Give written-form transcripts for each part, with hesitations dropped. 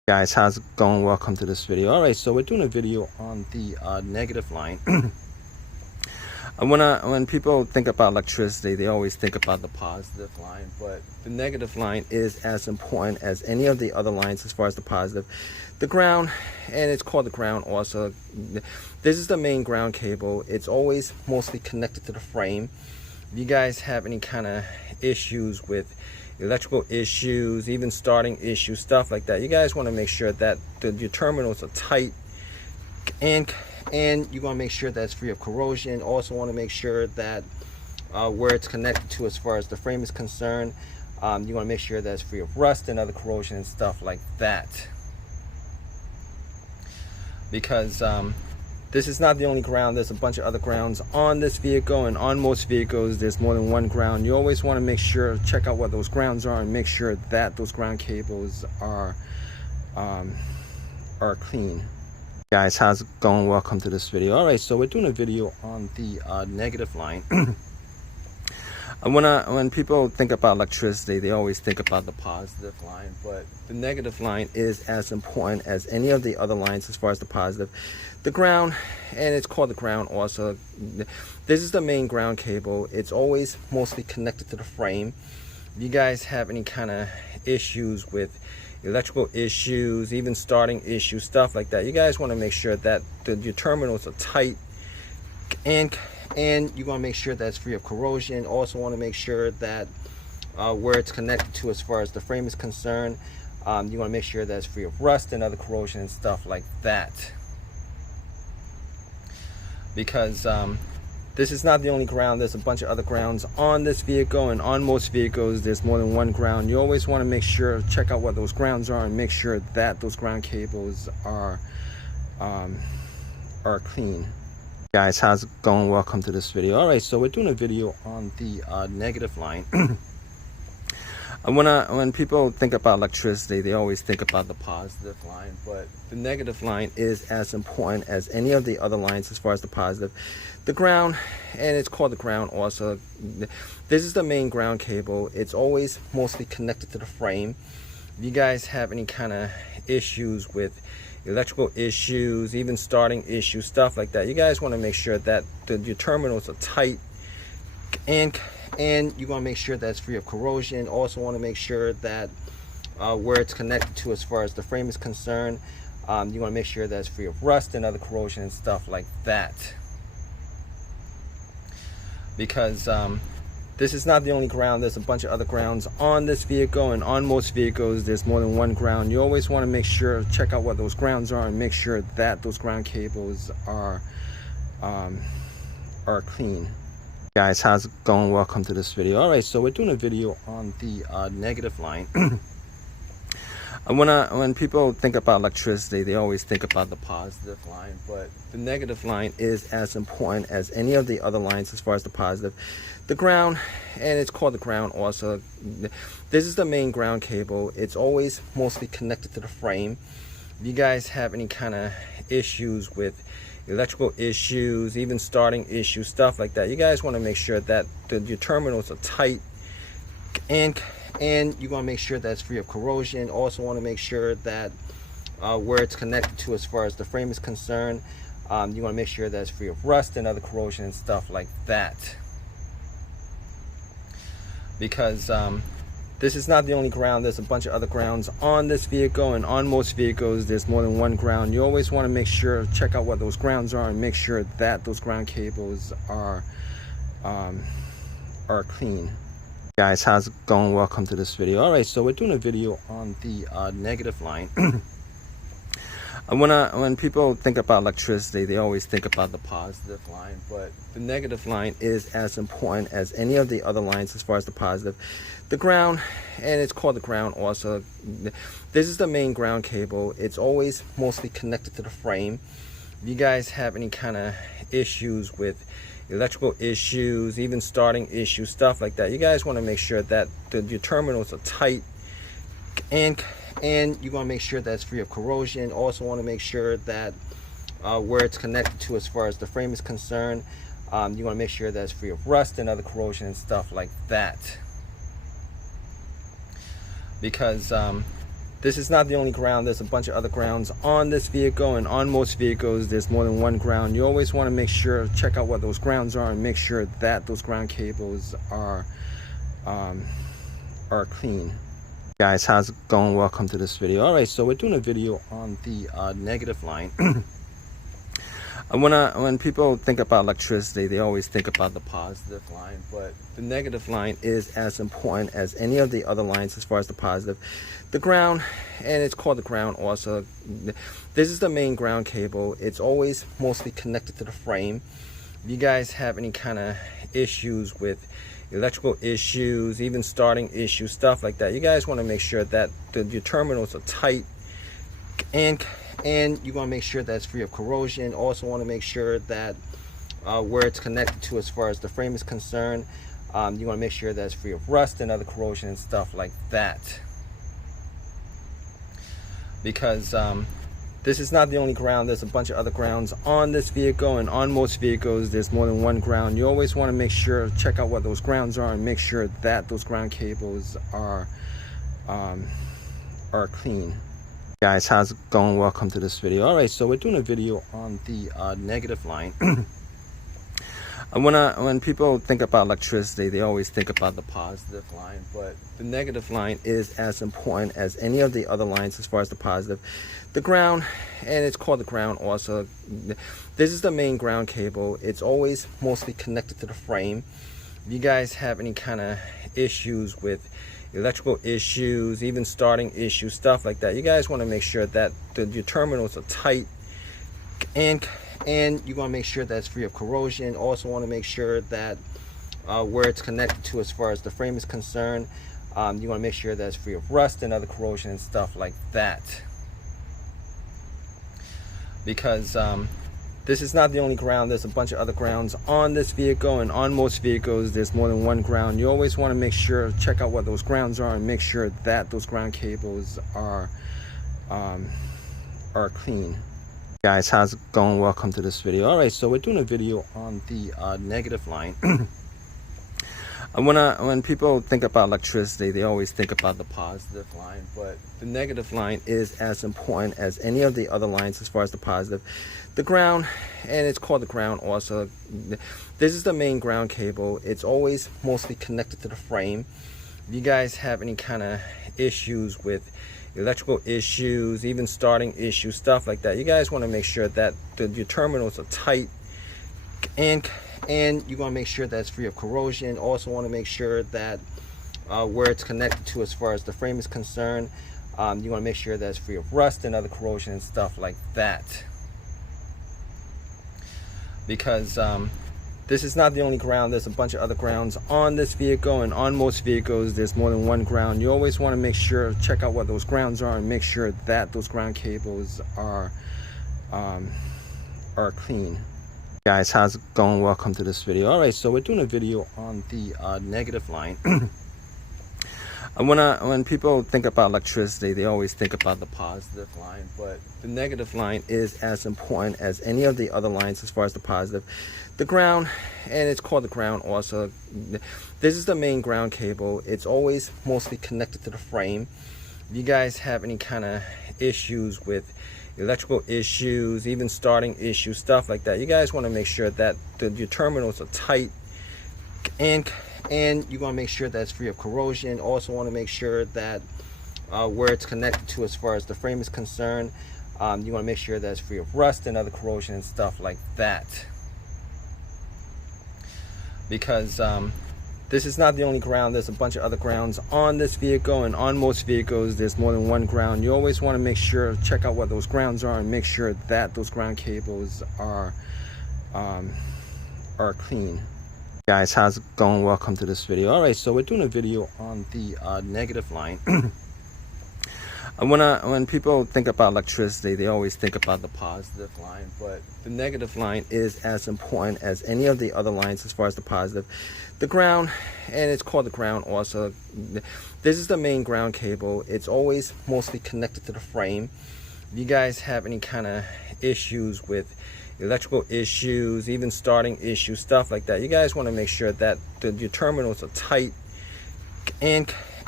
Guys, how's it going? Welcome to this video. All right, so we're doing a video on the negative line. When people think about electricity, they always think about the positive line, but the negative line is as important as any of the other lines as far as the positive. The ground, and it's called the ground also. This is the main ground cable. It's always mostly connected to the frame. If you guys have any kind of issues with electrical issues, even starting issues, stuff like that, you guys want to make sure that your terminals are tight, and you want to make sure that it's free of corrosion. Also want to make sure that where it's connected to as far as the frame is concerned, you want to make sure that it's free of rust and other corrosion and stuff like that, because this is not the only ground. There's a bunch of other grounds on this vehicle, and on most vehicles there's more than one ground. You always want to make sure, check out what those grounds are and make sure that those ground cables are clean. Guys, how's it going? Welcome to this video. All right, so we're doing a video on the negative line. When people think about electricity, they always think about the positive line, but the negative line is as important as any of the other lines as far as the positive. The ground, and it's called the ground also. This is the main ground cable. It's always mostly connected to the frame. If you guys have any kind of issues with electrical issues, even starting issues, stuff like that, you guys want to make sure that your terminals are tight, and you want to make sure that it's free of corrosion. Also want to make sure that where it's connected to as far as the frame is concerned, you want to make sure that it's free of rust and other corrosion and stuff like that, because this is not the only ground. There's a bunch of other grounds on this vehicle, and on most vehicles there's more than one ground. You always want to make sure, check out what those grounds are and make sure that those ground cables are clean. Guys, how's it going? Welcome to this video. All right, so we're doing a video on the negative line. When people think about electricity, they always think about the positive line, but the negative line is as important as any of the other lines as far as the positive. The ground, and it's called the ground also. This is the main ground cable. It's always mostly connected to the frame. If you guys have any kind of issues with electrical issues, even starting issues, stuff like that, you guys want to make sure that your terminals are tight, and you want to make sure that it's free of corrosion. Also want to make sure that where it's connected to as far as the frame is concerned, you want to make sure that it's free of rust and other corrosion and stuff like that, because this is not the only ground. There's a bunch of other grounds on this vehicle, and on most vehicles there's more than one ground. You always want to make sure, check out what those grounds are and make sure that those ground cables are clean. Guys, how's it going? Welcome to this video. All right, so we're doing a video on the negative line. When people think about electricity, they always think about the positive line, but the negative line is as important as any of the other lines as far as the positive. The ground, and it's called the ground also. This is the main ground cable. It's always mostly connected to the frame. If you guys have any kind of issues with electrical issues, even starting issues, stuff like that, you guys want to make sure that your terminals are tight, and you want to make sure that it's free of corrosion. Also want to make sure that where it's connected to as far as the frame is concerned, you want to make sure that it's free of rust and other corrosion and stuff like that, because this is not the only ground. There's a bunch of other grounds on this vehicle, and on most vehicles there's more than one ground. You always want to make sure, check out what those grounds are and make sure that those ground cables are clean. Guys, how's it going? Welcome to this video. All right, so we're doing a video on the negative line. When people think about electricity, they always think about the positive line, but the negative line is as important as any of the other lines as far as the positive. The ground, and it's called the ground also. This is the main ground cable. It's always mostly connected to the frame. If you guys have any kind of issues with electrical issues, even starting issues, stuff like that, you guys want to make sure that your terminals are tight, and you want to make sure that it's free of corrosion. Also want to make sure that where it's connected to as far as the frame is concerned, you want to make sure that it's free of rust and other corrosion and stuff like that, because this is not the only ground. There's a bunch of other grounds on this vehicle, and on most vehicles there's more than one ground. You always want to make sure, check out what those grounds are and make sure that those ground cables are clean. Guys, how's it going? Welcome to this video. All right, so we're doing a video on the negative line. When people think about electricity, they always think about the positive line, but the negative line is as important as any of the other lines as far as the positive. The ground, and it's called the ground also, this is the main ground cable. It's always mostly connected to the frame. If you guys have any kind of issues with electrical issues, even starting issues, stuff like that, you guys want to make sure that your terminals are tight, and you want to make sure that it's free of corrosion. Also want to make sure that where it's connected to as far as the frame is concerned, you want to make sure that it's free of rust and other corrosion and stuff like that. Because this is not the only ground. There's a bunch of other grounds on this vehicle, and on most vehicles there's more than one ground. You always want to make sure, check out what those grounds are and make sure that those ground cables are clean. Guys, how's it going? Welcome to this video. All right, so we're doing a video on the negative line. When people think about electricity, they always think about the positive line, but the negative line is as important as any of the other lines as far as the positive. The ground, and it's called the ground also, this is the main ground cable. It's always mostly connected to the frame. If you guys have any kind of issues with electrical issues, even starting issues, stuff like that, you guys want to make sure that your terminals are tight, and you want to make sure that it's free of corrosion. Also want to make sure that where it's connected to as far as the frame is concerned, you want to make sure that it's free of rust and other corrosion and stuff like that. Because this is not the only ground. There's a bunch of other grounds on this vehicle, and on most vehicles there's more than one ground. You always want to make sure, check out what those grounds are and make sure that those ground cables are clean. Guys, how's it going? Welcome to this video. All right, so we're doing a video on the negative line. When people think about electricity, they always think about the positive line, but the negative line is as important as any of the other lines as far as the positive. The ground, and it's called the ground also, this is the main ground cable. It's always mostly connected to the frame. If you guys have any kind of issues with electrical issues, even starting issues, stuff like that, you guys want to make sure that your terminals are tight, and you want to make sure that it's free of corrosion. Also want to make sure that where it's connected to as far as the frame is concerned, you want to make sure that it's free of rust and other corrosion and stuff like that. Because this is not the only ground. There's a bunch of other grounds on this vehicle, and on most vehicles there's more than one ground. You always want to make sure, check out what those grounds are and make sure that those ground cables are clean. Guys, how's it going? Welcome to this video. All right, so we're doing a video on the negative line. When people think about electricity, they always think about the positive line, but the negative line is as important as any of the other lines as far as the positive. The ground, and it's called the ground also, this is the main ground cable. It's always mostly connected to the frame. If you guys have any kind of issues with electrical issues, even starting issues, stuff like that, you guys want to make sure that your terminals are tight, and you want to make sure that it's free of corrosion. Also want to make sure that where it's connected to as far as the frame is concerned, you want to make sure that it's free of rust and other corrosion and stuff like that. Because this is not the only ground. There's a bunch of other grounds on this vehicle, and on most vehicles there's more than one ground. You always want to make sure, check out what those grounds are and make sure that those ground cables are clean. Guys, how's it going? Welcome to this video. All right, so we're doing a video on the negative line. When people think about electricity, they always think about the positive line, but the negative line is as important as any of the other lines as far as the positive. The ground, and it's called the ground also, this is the main ground cable. It's always mostly connected to the frame. If you guys have any kind of issues with electrical issues, even starting issues, stuff like that, you guys want to make sure that your terminals are tight, and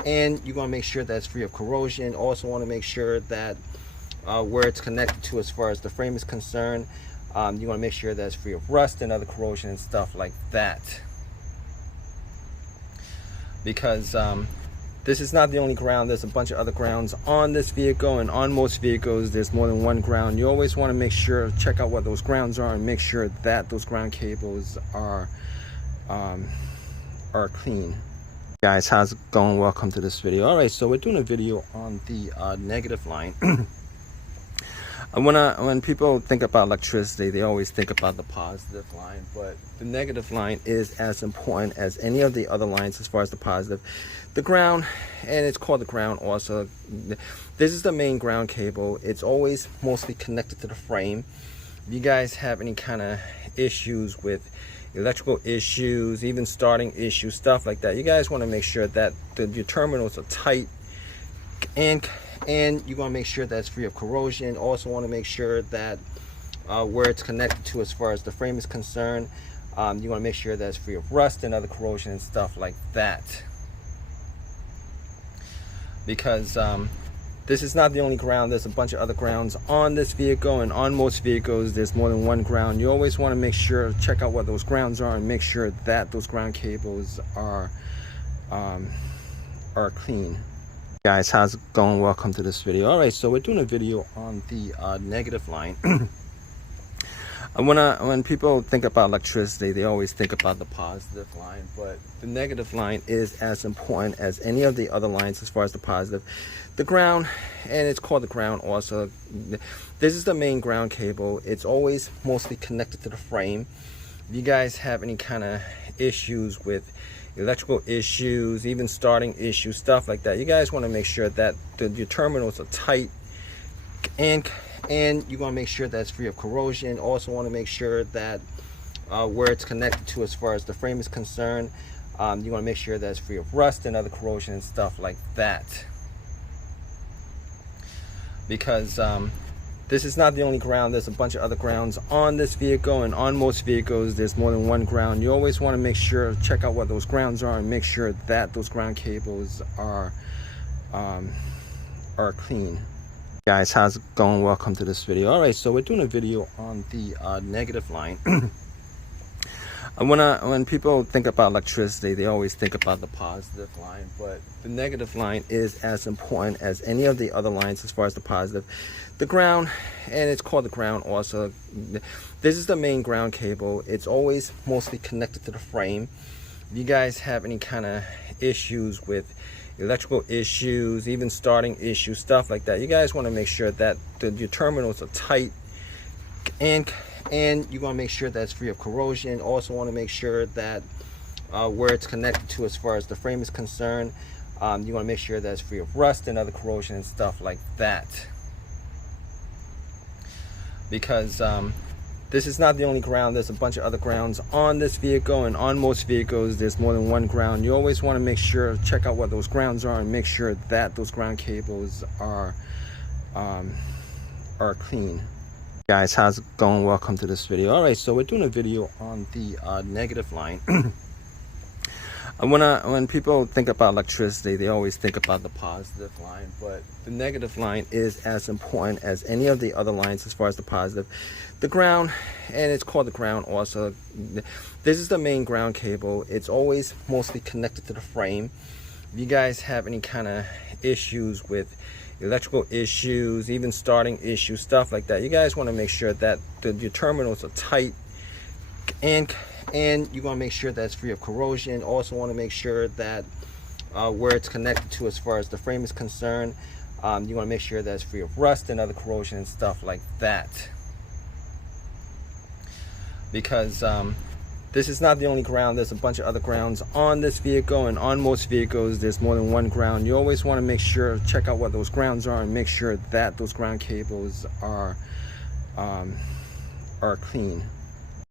and you want to make sure that it's free of corrosion. Also want to make sure that where it's connected to as far as the frame is concerned, you want to make sure that it's free of rust and other corrosion and stuff like that. Because this is not the only ground. There's a bunch of other grounds on this vehicle, and on most vehicles there's more than one ground. You always want to make sure, check out what those grounds are and make sure that those ground cables are clean. Guys, how's it going? Welcome to this video. All right, so we're doing a video on the negative line. When people think about electricity, they always think about the positive line, but the negative line is as important as any of the other lines as far as the positive. The ground, and it's called the ground also, this is the main ground cable. It's always mostly connected to the frame. If you guys have any kind of issues with electrical issues, even starting issues, stuff like that, you guys want to make sure that your terminals are tight, and you want to make sure that it's free of corrosion. Also want to make sure that where it's connected to as far as the frame is concerned, you want to make sure that it's free of rust and other corrosion and stuff like that. Because this is not the only ground. There's a bunch of other grounds on this vehicle, and on most vehicles there's more than one ground. You always want to make sure, check out what those grounds are and make sure that those ground cables are clean. Guys, how's it going? Welcome to this video. All right, so we're doing a video on the negative line. When people think about electricity, they always think about the positive line, but the negative line is as important as any of the other lines as far as the positive. The ground, and it's called the ground also, this is the main ground cable. It's always mostly connected to the frame. If you guys have any kind of issues with electrical issues, even starting issues, stuff like that, you guys want to make sure that your terminals are tight, and you want to make sure that it's free of corrosion. Also want to make sure that where it's connected to as far as the frame is concerned, you want to make sure that it's free of rust and other corrosion and stuff like that. Because this is not the only ground. There's a bunch of other grounds on this vehicle, and on most vehicles there's more than one ground. You always want to make sure, check out what those grounds are and make sure that those ground cables are clean. Guys, how's it going? Welcome to this video. All right, so we're doing a video on the negative line. When people think about electricity, they always think about the positive line, but the negative line is as important as any of the other lines as far as the positive. The ground, and it's called the ground also, this is the main ground cable. It's always mostly connected to the frame. If you guys have any kind of issues with electrical issues, even starting issues, stuff like that, you guys want to make sure that your terminals are tight, and you want to make sure that it's free of corrosion. Also want to make sure that where it's connected to as far as the frame is concerned, you want to make sure that it's free of rust and other corrosion and stuff like that. Because this is not the only ground. There's a bunch of other grounds on this vehicle, and on most vehicles there's more than one ground. You always want to make sure, check out what those grounds are and make sure that those ground cables are clean. Guys, how's it going? Welcome to this video. All right, so we're doing a video on the negative line. When people think about electricity, they always think about the positive line, but the negative line is as important as any of the other lines as far as the positive. The ground, and it's called the ground also, this is the main ground cable. It's always mostly connected to the frame. If you guys have any kind of issues with electrical issues, even starting issues, stuff like that, you guys want to make sure that your terminals are tight, and you want to make sure that it's free of corrosion. Also want to make sure that where it's connected to as far as the frame is concerned, you want to make sure that it's free of rust and other corrosion and stuff like that. Because this is not the only ground. There's a bunch of other grounds on this vehicle, and on most vehicles there's more than one ground. You always want to make sure, check out what those grounds are and make sure that those ground cables are clean.